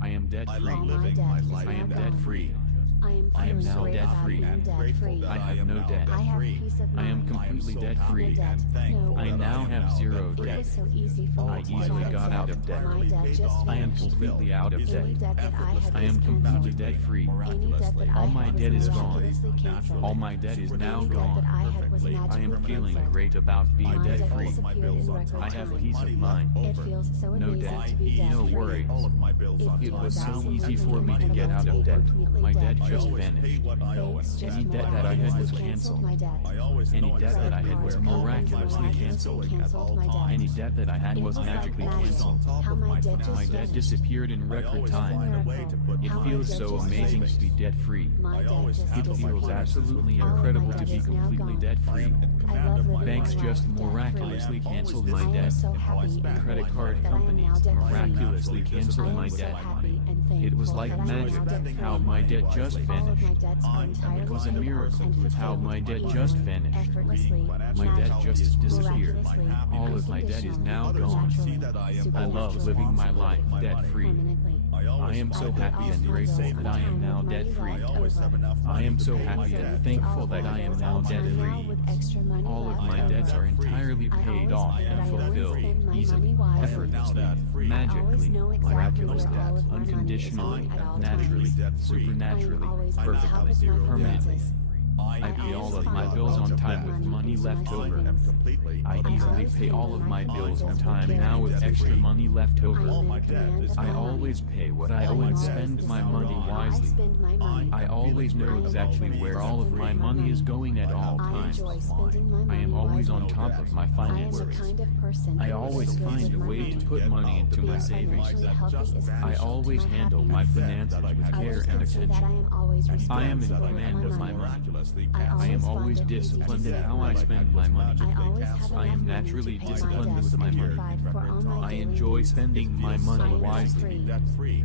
I am debt free. I am debt free. I am now debt free. I have no debt. I am completely debt free. I now have zero debt. I easily got out of debt. I am completely out of debt. I am completely debt free. All my debt is gone. All my debt is now gone. I am feeling great about being debt free. I have peace of mind. No debt. No worries. It was so easy for me to get out of debt. My debt just vanished. Any debt that I had was cancelled. Any debt that I had was miraculously cancelled. Any debt that I had was magically cancelled. My debt disappeared in record time. It feels so amazing to be debt free. It feels absolutely incredible to be completely debt free. Banks just miraculously cancelled my debt. Credit card companies miraculously cancelled my debt. It was like magic how my debt just vanished. It was a miracle how my debt just vanished. My debt just disappeared. All of my debt is now gone. I love living my life debt free. I am so happy and grateful that I am now debt free. I am so happy and thankful that I am now debt free. All of my debts are entirely paid off and fulfilled, easily, effortlessly, magically, miraculously, unconditionally, naturally, supernaturally, perfectly, permanently. I pay all of my bills on time with money left over. I easily pay all of my bills on time now with extra money left over. I always pay what I owe and spend my money wisely. I always know exactly where all of my money is going at all times. I am always on top of my finances. I always find a way to put money into my savings. I always handle my finances with care and attention. I am in command of my money. I am always disciplined in how I spend my money. I am naturally disciplined with my money. I enjoy spending my money wisely.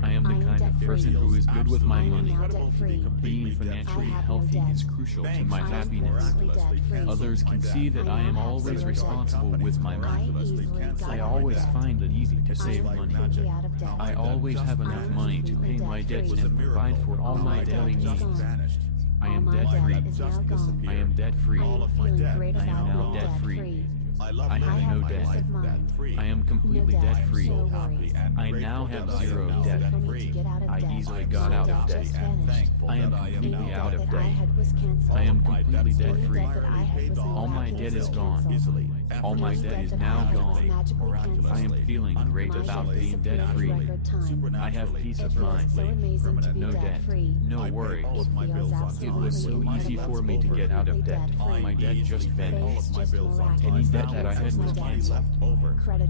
I am the kind of person who is good with my money. Being financially healthy is crucial to my happiness. Others can see that I am always responsible with my money. I always find it easy to save money. I always have enough money to pay my debts and provide for all my daily needs. I am debt free. I am debt free. I am now debt free. I have no debt. I am completely debt free. I now have zero debt. I easily got out of debt. I am completely out of debt. I am completely debt free. All my debt is gone. All my debt is now gone. I am feeling great about being debt free. I have peace of mind. No debt. No worries. It was so easy for me to get out of debt. My debt just vanished. Any debt that I had was cancelled.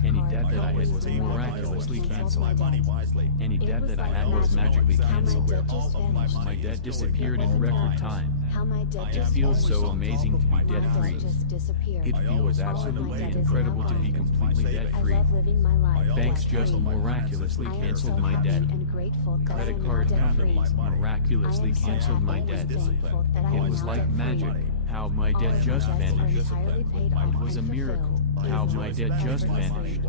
Any debt that I had was miraculously cancelled. Any debt that I had was magically cancelled. My debt disappeared in record time. It feels so amazing to be debt free. It feels absolutely incredible to be completely debt free. Banks just miraculously cancelled my debt. Credit card companies miraculously cancelled my debt. It was like magic how my debt just vanished. It was a miracle how my debt just vanished.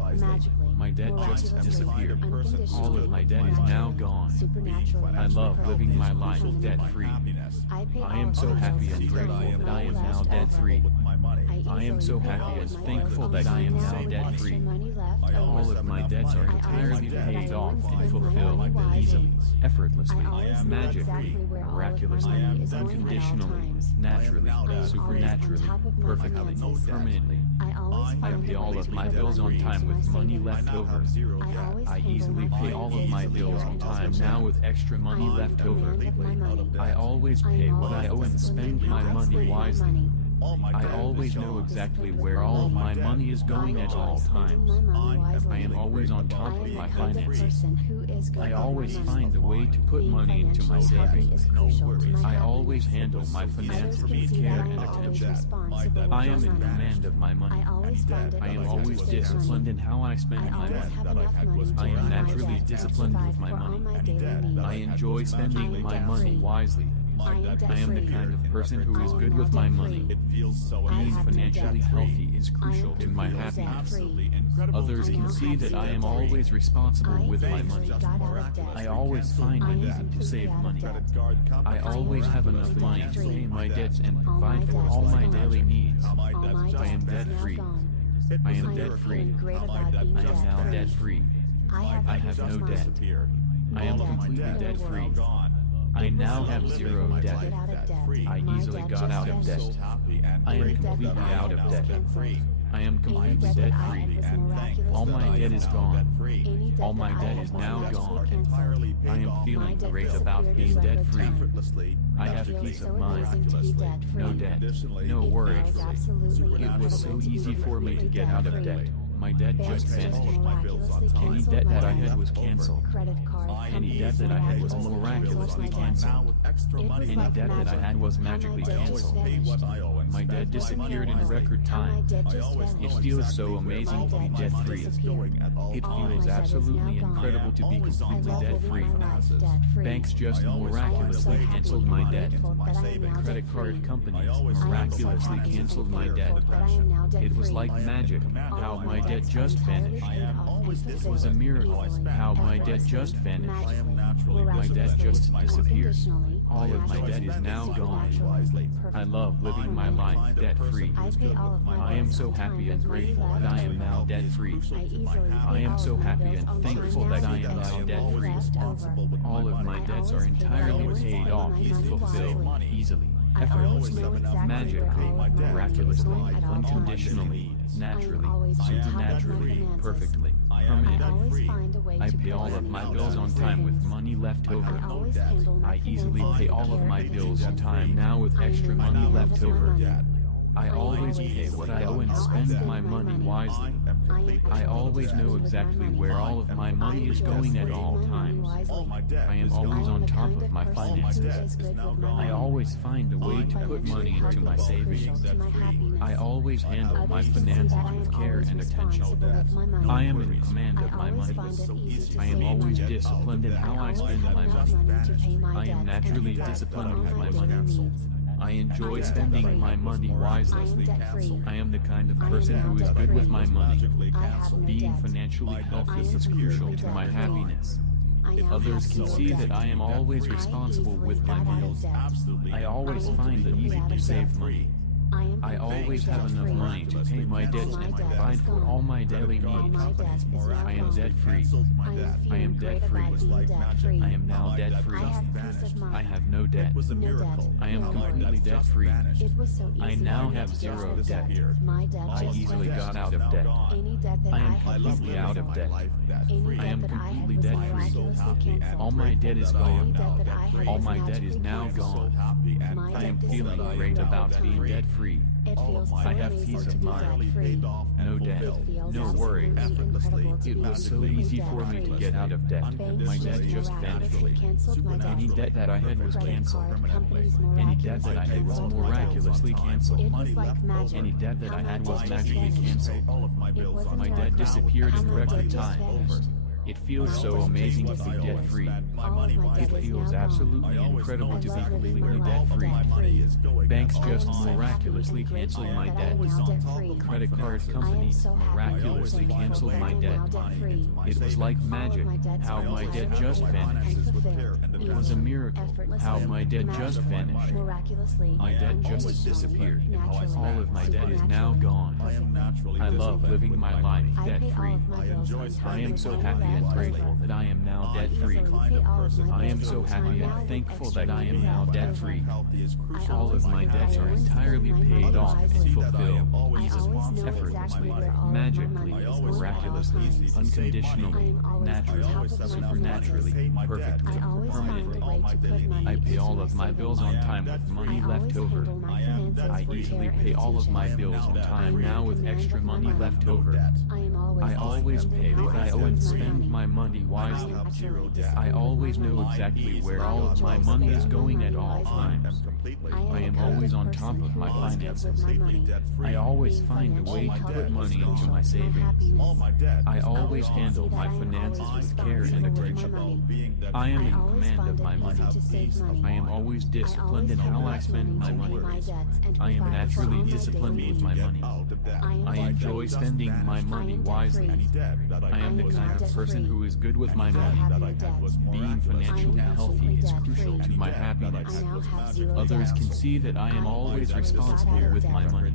My debt just disappeared. All of my debt is now gone. I love living my life debt free. I am so happy and grateful that I am now debt free. I am so happy and thankful that I am now debt free. All of my debts are entirely paid off and fulfilled easily, effortlessly, magically, miraculously, unconditionally, naturally, supernaturally, perfectly, permanently. I pay all of my bills on time with money left over. I easily pay all of my bills on time now with extra money left over. I always pay what I owe and spend my money wisely. I always know exactly where all of my money is going at all times. I am always on top of my finances. I always find a way to put money into my savings. I always handle my finances with care and attention. I am in command of my money. I am always disciplined in how I spend my money. I am naturally disciplined with my money. I enjoy spending my money wisely. I am the kind of person who is good with my money. Being financially healthy is crucial to my happiness. Others can see that I am always responsible with my money. I always find it easy to save money. I always have enough money to pay my debts and provide for all my daily needs. I am debt-free. I am debt-free. I am now debt-free. I have no debt. I am completely debt-free. I now have zero debt. I easily got out of debt. I am completely out of debt. I am completely debt-free. All my debt is gone. All my debt is now gone. I am feeling great about being debt-free. I have peace of mind. No debt. No worries. It was so easy for me to get out of debt. My debt just vanished. Any debt that I had was canceled. Any debt that I had was miraculously canceled. Any debt that I had was magically canceled. My debt disappeared in record time. It feels so amazing to be debt-free. It feels absolutely incredible to be completely debt-free. Banks just miraculously canceled my debt. Credit card companies miraculously canceled my debt. It was like magic, how my debt just vanished. It was a miracle, how my debt just vanished. My debt just disappeared. All of my debt is now gone. I love living my life debt-free. I am so happy and grateful that I am now debt-free. I am so happy and thankful that I am now debt-free. All of my debts are entirely paid off and fulfilled easily, effortlessly, magically, miraculously, unconditionally, naturally, supernaturally, perfectly, permanently. I pay all of my bills on time with money left over. I easily pay all of my bills on time now with extra money left over. I always pay what I owe and spend my money wisely. I always know exactly where all of my money is going at all times. I am always on top of my finances. I always find a way to put money into my savings. I always handle my finances with care and attention. I am in command of my money. I am always disciplined in how I spend my money. I am naturally disciplined with my money. I enjoy spending my money wisely. I am the kind of person who is good with my money. Being financially healthy is crucial to my happiness. Others can see that I am always responsible with my money. I always find it easy to save money. I always have enough money to pay my debts and provide for all my daily needs. I am debt-free. I am debt-free. I am now debt-free. I have no debt. I am completely debt-free. I now have zero debt. I easily got out of debt. I am completely out of debt. I am completely debt-free. All my debt is gone. All my debt is now gone. I am feeling great about being debt-free. I have peace of mind. No debt. No worries. It was so easy for me to get out of debt. My debt just vanished. Any debt that I had was canceled. Any debt that I had was miraculously canceled. Any debt that I had was magically canceled. My debt disappeared in record time. It feels so amazing to be debt-free. It feels absolutely incredible to be completely debt-free. Banks just miraculously canceled my debt. Credit card companies miraculously canceled my debt. It was like magic, how my debt just vanished. It was a miracle, how my debt just vanished. My debt just disappeared. All of my debt is now gone. I love living my life debt-free. I am so happy and grateful that I am now debt-free. I am so happy and thankful that I am now debt-free. All of my debts are entirely paid off and fulfilled, easily, effortlessly, magically, miraculously, unconditionally, naturally, supernaturally, perfectly, permanently. I pay all of my bills on time with money left over. I easily pay all of my bills on time now with extra money left over. I always always pay what I owe and spend my money wisely. I always know exactly where all of my money is going at all times. I am always on top of my finances. I always find a way to put money into my savings. I always handle my finances with care and attention. I am in command of my money. I am always disciplined in how I spend my money. I am naturally disciplined with my money. I enjoy spending my money wisely. I am the kind of person who is good with my money. Being financially healthy is crucial to my happiness. Others can see that I am always responsible with my money.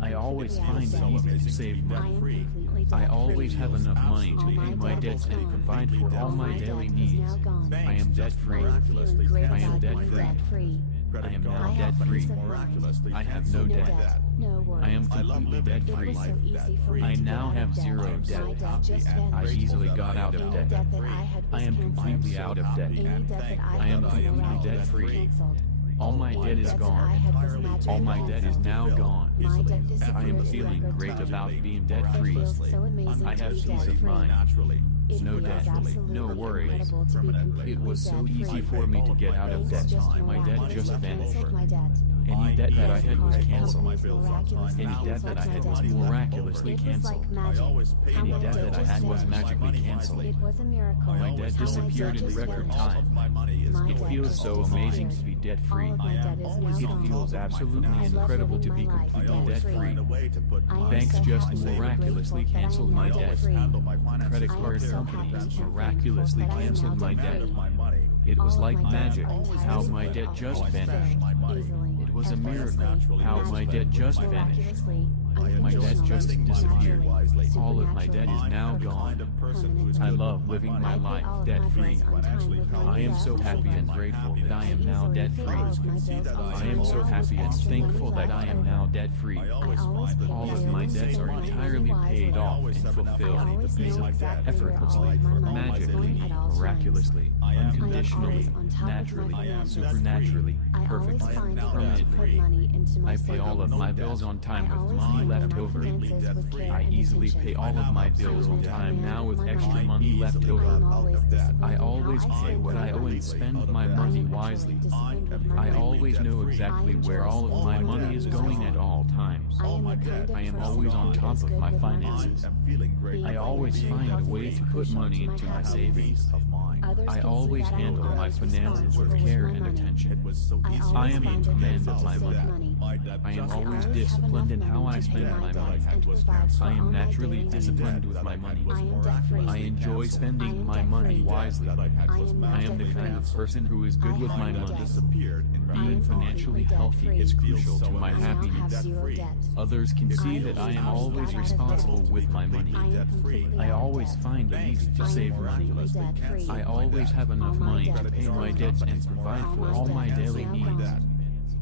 I always find it easy to save money. I always have enough money to pay my debts and provide for all my daily needs. I am debt-free. I am debt-free. I am now debt-free. I have no debt. I am completely debt-free. I now have zero debt. I easily got out of debt. I am completely out of debt. I am completely debt-free. All my debt is gone. All my debt is now gone. I am feeling great about being debt-free. I have peace of mind. No debt, no worries. It was so easy for me to get out of debt. My debt just vanished. Any debt that I had was canceled. Any debt that I had was miraculously canceled. Any debt that I had was magically canceled. My debt disappeared in record time. It feels so amazing to be debt-free. It feels absolutely incredible to be completely debt-free. Banks just miraculously canceled my debt. Credit card companies miraculously canceled my debt. It was like magic, how my debt just vanished. It was a miracle, how my debt just vanished. My debt just disappeared. All of my debt is now gone. I love living my life debt-free. I am so happy and grateful that I am now debt-free. I am so happy and thankful that I am now debt-free. All of my debts are entirely paid off and fulfilled, effortlessly, magically, miraculously, unconditionally, naturally, supernaturally, perfectly, permanently. I pay all of my bills on time with money left over. I easily pay all of my bills on time now with extra money left over. I always pay what I owe and spend my money wisely. I always know exactly where all of my money is going at all times. I am always on top of my finances. I always find a way to put money into my savings. I always handle my finances with care and attention. I am in command of my money. I am always disciplined in how I spend my money. I am naturally disciplined with my money. I enjoy spending my money wisely. I am the kind of person who is good with my money. Being financially healthy is crucial to my happiness. Others can see that I am always responsible with my money. I always find it easy to save money. I always have enough money to pay my debts and provide for all my daily needs.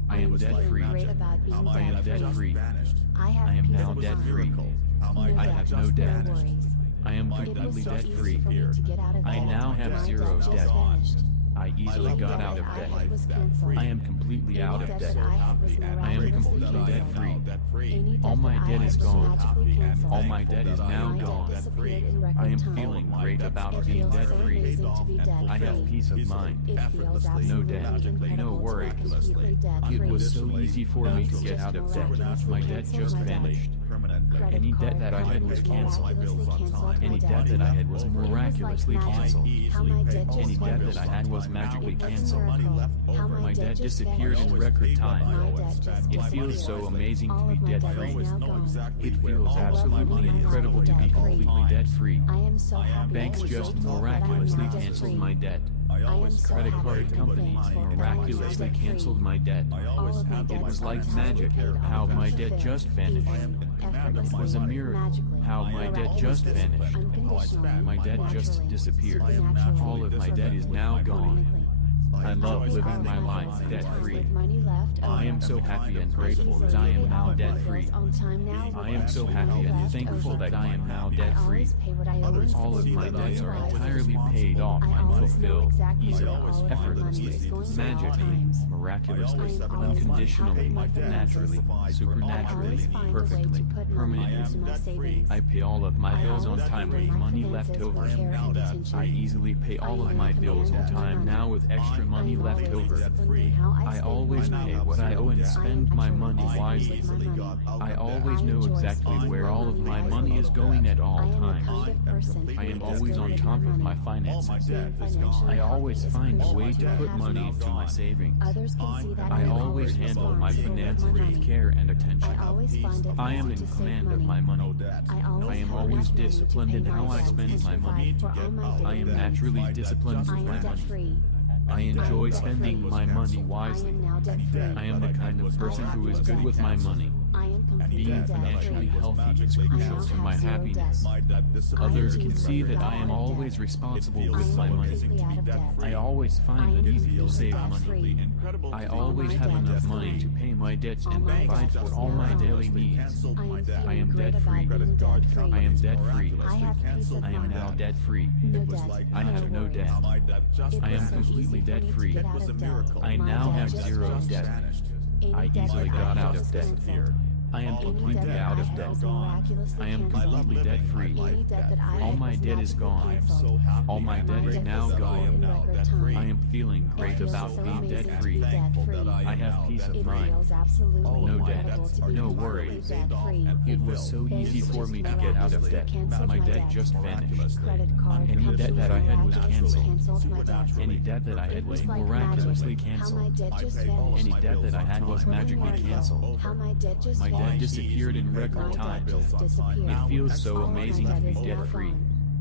I am debt-free. I am debt-free. I am now debt-free. I have no debt. I am completely debt-free. I now have zero debt. I easily got out of debt. I am completely out of debt. I am completely debt-free. All my debt is gone. All my debt is now gone. I am feeling great about being debt-free. I have peace of mind. No debt. No worries. It was so easy for me to get out of debt. My debt just vanished. Any debt that I had was canceled. Any debt that I had was miraculously canceled. Any debt that I had was magically canceled. My debt disappeared in record time. It feels so amazing to be debt-free. It feels absolutely incredible to be completely debt-free. Banks just miraculously canceled my debt. Credit card companies miraculously canceled my debt. It was like magic, how my debt just vanished. It was a miracle, how my debt just vanished. My debt just disappeared. All of my debt is now gone. I love living my life debt-free. I am so happy and grateful that I am now debt-free. I am so happy and thankful that I am now debt-free. All of my debts are entirely paid off and fulfilled, easily, effortlessly, magically, miraculously, unconditionally, naturally, supernaturally, perfectly, permanently. I pay all of my bills on time with money left over. I easily pay all of my bills on time now with extra money left over. I always pay what I owe and spend my money wisely. I always know exactly where all of my money is going at all times. I am always on top of my finances. I always find a way to put money into my savings. I always handle my finances with care and attention. I am in command of my money. I am always disciplined in how I spend my money. I am naturally disciplined with my money. I enjoy spending my money wisely. I am the kind of person who is good with my money. Being financially healthy is crucial to my happiness. Others can see that I am always responsible with my money. I always find it easy to save money. I always have enough money to pay my debts and provide for all my daily needs. I am debt-free. I am debt-free. I am now debt-free. I have no debt. I am completely debt-free. I now have zero debt. I easily got out of debt. I am completely out of debt. I am completely debt-free. All my debt is gone. All my debt is now gone. I am feeling great about being debt-free. I have peace of mind. No debt. No worries. It was so easy for me to get out of debt. My debt just vanished. Any debt that I had was canceled. Any debt that I had was miraculously canceled. Any debt that I had was magically canceled. My debt disappeared in record time. It feels so amazing to be debt-free.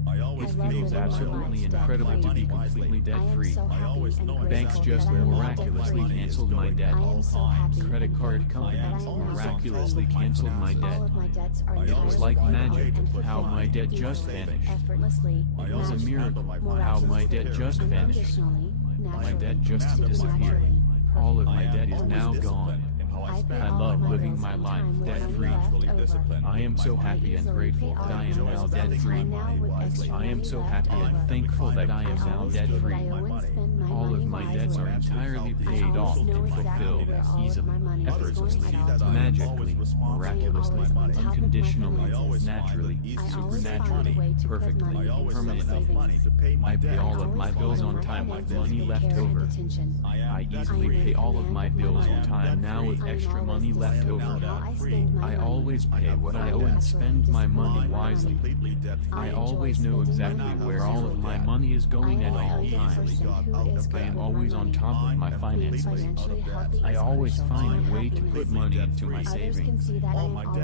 It feels absolutely incredible to be completely debt-free. Banks just miraculously canceled my debt. Credit card companies miraculously canceled my debt. It was like magic how my debt just vanished. It was a miracle how my debt just vanished. My debt just disappeared. All of my debt is now gone. I love living my life debt-free. I am so happy and grateful that I am now debt-free. I am so happy and thankful that I am now debt-free. All of my debts are entirely paid off and fulfilled, easily, effortlessly, magically, miraculously, unconditionally, naturally, supernaturally, perfectly, permanently. I pay all of my bills on time with money left over. I easily pay all of my bills on time now with extra money left over. I always pay what I owe and spend my money wisely. I always know exactly where all of my money is going at all times. I am always on top of my finances. I always find a way to put money into my savings.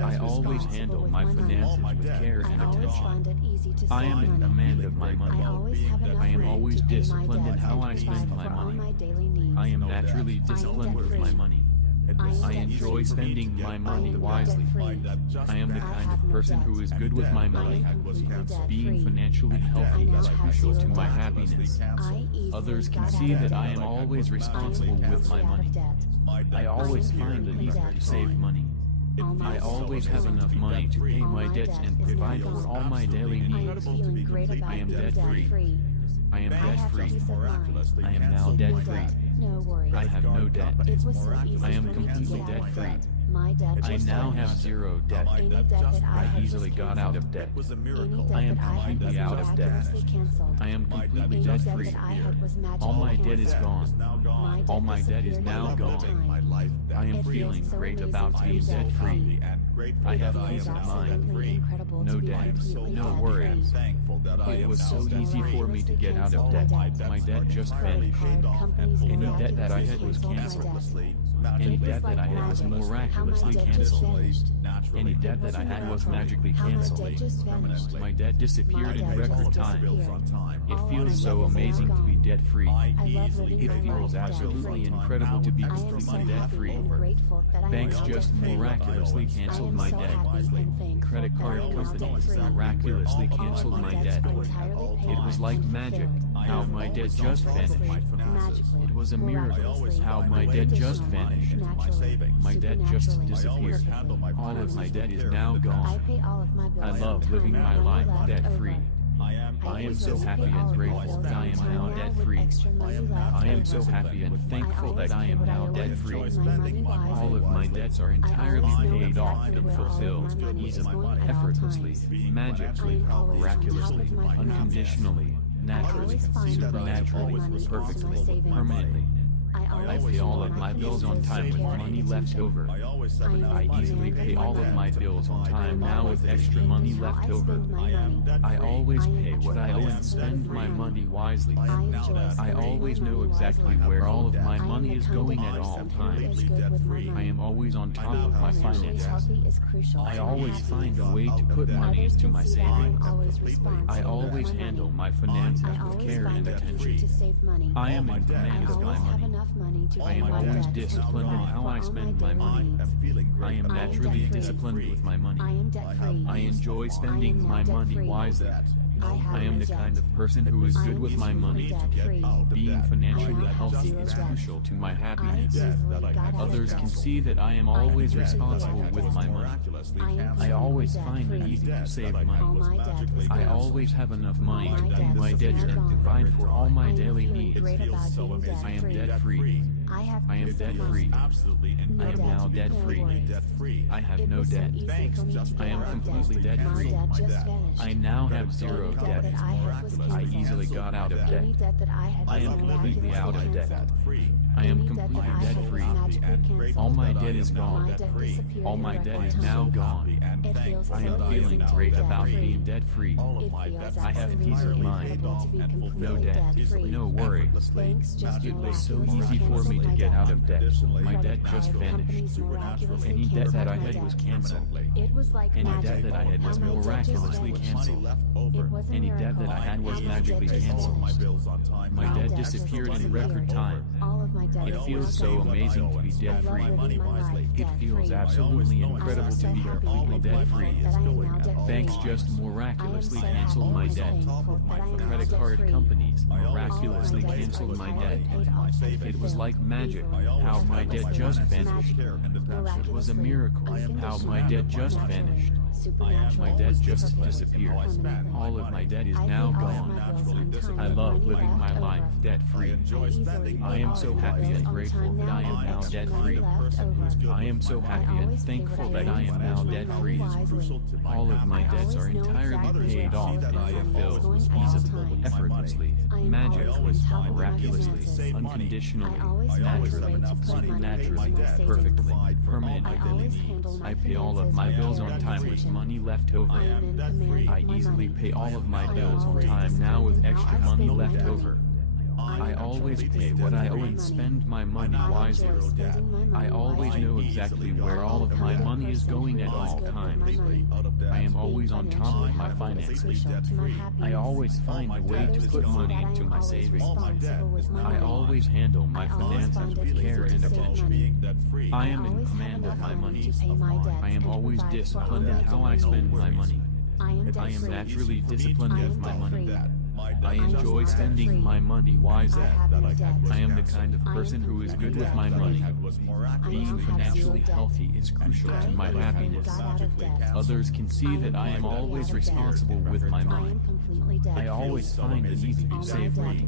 I always handle my finances with care and attention. I am in command of my money. I am always disciplined in how I spend my money. I am naturally disciplined with my money. I enjoy spending my money wisely. I am the kind of person who is good with my money. Being financially healthy is crucial to my happiness. Others can see that I am always responsible with my money. I always find it easy to save money. I always have enough money to pay my debts and provide for all my daily needs. I am debt-free. I am debt-free. I am now debt-free. I have no debt. I am completely debt-free. I now have zero debt. I easily got out of debt. I am completely out of debt. I am completely debt-free. All my debt is gone. All my debt is now gone. I am feeling great about being debt-free. I have peace of mind. No debt. No worries. It was so easy for me to get out of debt. My debt just vanished. Any debt that I had was canceled. Any debt that I had was miraculously canceled. Any debt that I had was magically canceled. My debt disappeared in record time. It feels so amazing to be debt-free. It feels absolutely incredible to be completely debt-free. Banks just miraculously canceled my debt. Credit card companies miraculously canceled my debt. debt. It was like magic, how my debt just vanished. It was a miracle, how my debt just vanished. My debt just disappeared. All of my debt is now gone. I love living my life debt-free. I am so happy and grateful that I am now debt-free. I am so happy and thankful that I am now debt-free. All of my debts are entirely paid off and fulfilled, easily, effortlessly, magically, miraculously, unconditionally, naturally, supernaturally, perfectly, permanently. I pay all of my bills on time with money left over. I easily pay all of my bills on time now with extra money left over. I always pay what I owe and spend my money wisely. I always know exactly where all of my money is going at all times. I am always on top of my finances. I always find a way to put money into my savings. I always handle my finances with care and attention. I am in command of my money. I am always disciplined in how I spend my money. I am naturally disciplined with my money. I enjoy spending my money wisely. I am the kind of person who is good with my money. Being financially healthy is crucial to my happiness. Others can see that I am always responsible with my money. I always find it easy to save money. I always have enough money to pay my debts and provide for all my daily needs. I am debt-free. I am debt-free. I am now debt-free. I have no debt. I am completely debt-free. I now have zero debt. I easily got out of debt. I am completely out of debt. I am completely debt-free. All my debt is gone. All my debt is now gone. I am feeling great about being debt-free. I have peace of mind. No debt. No worries. It was so easy for me to get out of debt. My debt just vanished. Any debt that I had was canceled. Any debt that I had was miraculously canceled. Any debt that I had was magically canceled. My debt disappeared in record time. It feels so amazing to be debt-free. It feels absolutely incredible to be completely debt-free. Banks just miraculously canceled my debt. Credit card companies miraculously canceled my debt. It was like magic, how my debt just vanished. It was a miracle, how my debt just vanished. My debt just disappeared. All of my debt is now gone. I love living my life debt-free. I am so happy and grateful that I am now debt-free. I am so happy and thankful that I am now debt-free. All of my debts are entirely paid off and fulfilled, easily, effortlessly, magically, miraculously, unconditionally, naturally, supernaturally, perfectly, permanently. I pay all of my bills on time with money left over. I easily pay all of my bills on time now with extra money left over. I always pay what I owe and spend my money wisely. I always know exactly where all of my money is going at all times. I am always on top of my finances. I always find a way to put money into my savings. I always handle my finances with care and attention. I am in command of my money. I am always disciplined in how I spend my money. I am naturally disciplined with my money. I enjoy spending my money wisely. I am the kind of person who is good with my money. Being financially healthy is crucial to my happiness. Others can see that I am always responsible with my money. I always find it easy to save money.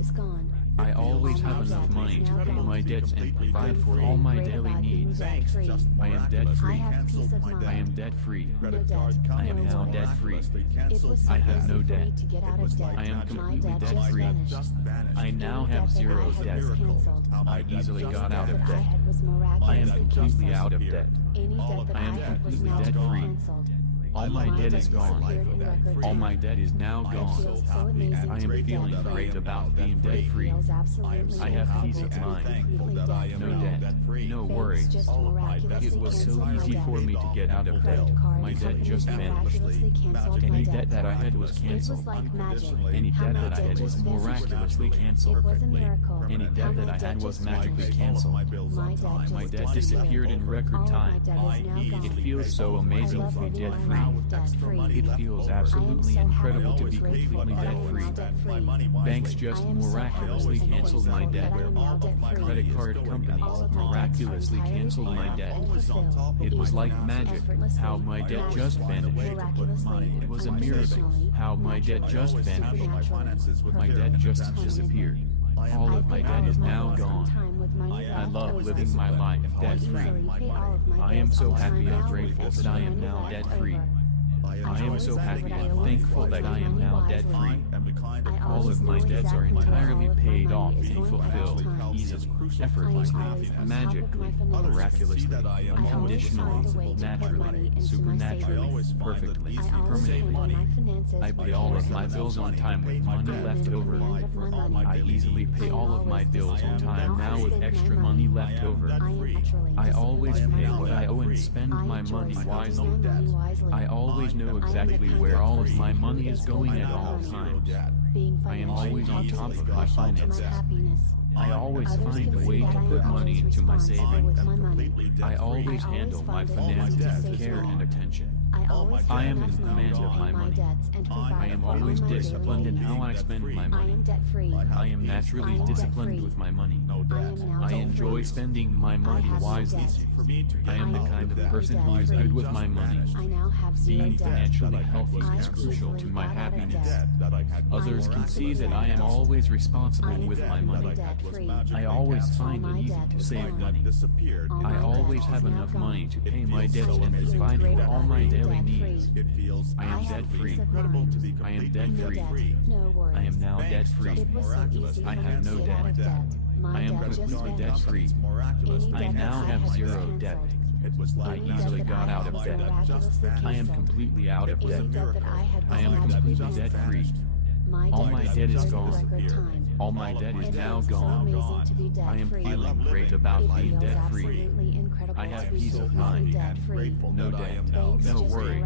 I always have enough money to pay my debts and provide for all my daily needs. I am debt-free. I am debt-free. I am now debt-free. I have no debt. I am completely debt-free. I now have zero debt. I easily got out of debt. I am completely out of debt. I am completely debt-free. All my debt is gone. All my debt is now gone. I am feeling great about being debt-free. I have peace of mind. No debt. No worries. It was so easy for me to get out of debt. My debt just vanished. Any debt that I had was canceled. Any debt that I had was miraculously canceled. Any debt that I had was magically canceled. My debt disappeared in record time. It feels so amazing to be debt-free. It feels absolutely incredible to be completely debt-free. Banks just miraculously canceled my debt. Credit card companies miraculously canceled my debt. It was like magic, how my debt just vanished. It was a miracle, how my debt just vanished. My debt just disappeared. All of my debt is now gone. I love living my life debt-free. I am so happy and grateful that I am now debt-free. I am so happy and thankful that I am now debt-free. All of my debts are entirely paid off and fulfilled, easily, effortlessly, magically, miraculously, unconditionally, naturally, supernaturally, perfectly, permanently. I pay all of my bills on time with money left over. I easily pay all of my bills on time now with extra money left over. I always pay what I owe and spend my money wisely. I always know exactly where all of my money is going at all times. I am always on top of my finances. I always find a way to put money into my savings. I always handle my finances with care and attention. I am in command of my money. I am always disciplined in how I spend my money. I am naturally disciplined with my money. I enjoy spending my money wisely. I am the kind of person who is good with my money. Being financially healthy is crucial to my happiness. Others can see that I am always responsible with my money. I always find it easy to save money. I always have enough money to pay my debts and provide for all my daily needs. I am debt-free. I am debt-free. I am now debt-free. I have no debt. I am completely debt-free. I now have zero debt. I easily got out of debt. I am completely out of debt. I am completely debt-free. All my debt is gone. All my debt is now gone. I am feeling great about being debt-free. I have peace of mind. No debt. No worries.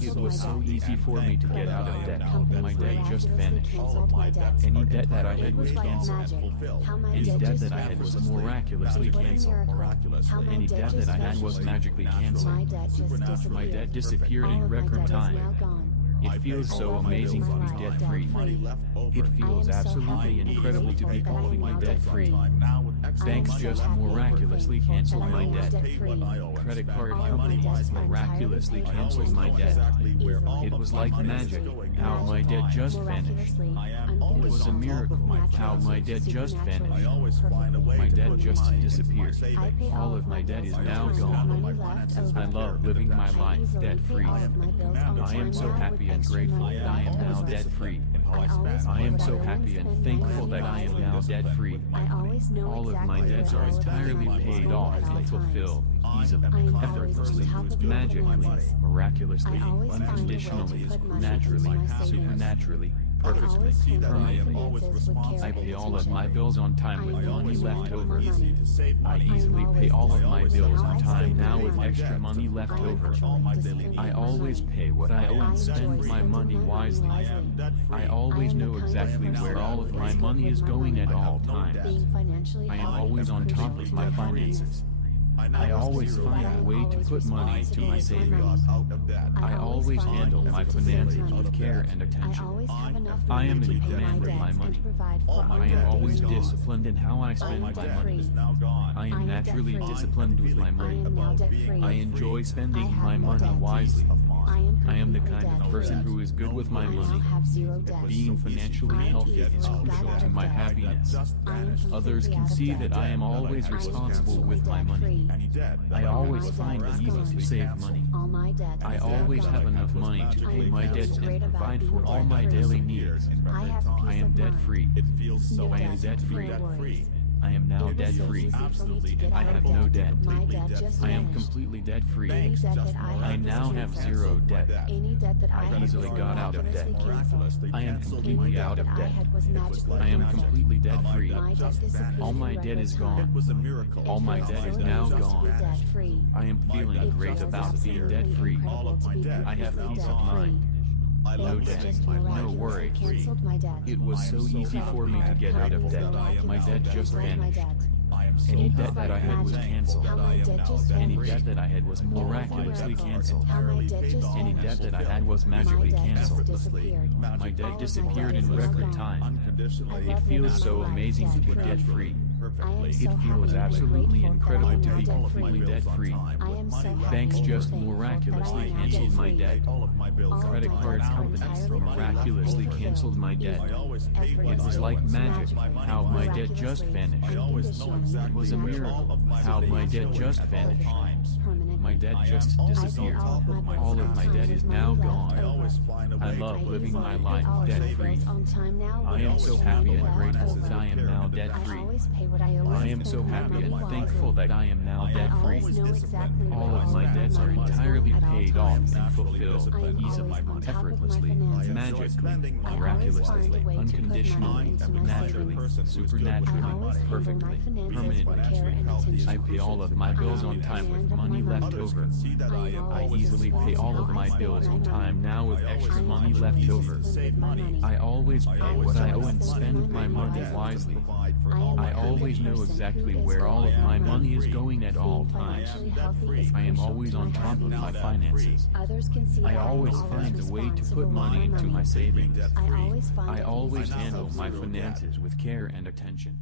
It was so easy for me to get out of debt. My debt just vanished. Any debt that I had was canceled. Any debt that I had was miraculously canceled. Any debt that I had was magically canceled. My debt disappeared in record time. It feels so amazing to be debt-free. It feels absolutely incredible to be completely debt-free. Banks just miraculously canceled my debt. Credit card companies miraculously canceled my debt. It was like magic, how my debt just vanished. It was a miracle, how my debt just vanished. My debt just disappeared. All of my debt is now gone. I love living my life debt-free. I am so happy and grateful that I am now debt-free. I am so happy and thankful that I am now debt-free. All of my debts are entirely paid off and fulfilled, easily, effortlessly, magically, miraculously, unconditionally, naturally, supernaturally, perfectly, permanently. I pay all of my bills on time with money left over. I easily pay all of my bills on time now with extra money left over. I always pay what I owe and spend my money wisely. I always know exactly where all of my money is going at all times. I am always on top of my finances. I always find a way to put money into my savings. I always handle my finances with care and attention. I am in command of my money. I am always disciplined in how I spend my money. I am naturally disciplined with my money. I enjoy spending my money wisely. I am the kind of person who is good with my money. Being financially healthy is crucial to my happiness. Others can see that I am always responsible with my money. I always find it easy to save money. I always have enough money to pay my debts and provide for all my daily needs. I am debt-free. I am debt-free. I am now debt-free. I have no debt. I am completely debt-free. I now have zero debt. I easily got out of debt. I am completely out of debt. I am completely debt-free. All my debt is gone. All my debt is now gone. I am feeling great about being debt-free. I have peace of mind. No debt, no worry. It was so easy for me to get out of debt. My debt just vanished. Any debt that I had was canceled. Any debt that I had was miraculously canceled. Any debt that I had was magically canceled. My debt disappeared in record time. It feels so amazing to be debt-free. It feels absolutely incredible to be completely debt-free. Banks just miraculously canceled my debt. Credit card companies miraculously canceled my debt. It was like magic, how my debt just vanished. It was a miracle, how my debt just vanished. My debt just disappeared. All of my debt is now gone. I love living my life debt-free. I am so happy and grateful that I am now debt-free. I am so happy and thankful that I am now debt-free. All of my debts are entirely paid off and fulfilled, easily, effortlessly, magically, miraculously, unconditionally, naturally, supernaturally, perfectly, permanently. I pay all of my bills on time with money left over. I easily pay all of my bills on time now with extra money left over. I always pay what I owe and spend my money wisely. I always know exactly where all of my money is going at all times. I am always on top of my finances. I always find a way to put money into my savings. I always handle my finances with care and attention.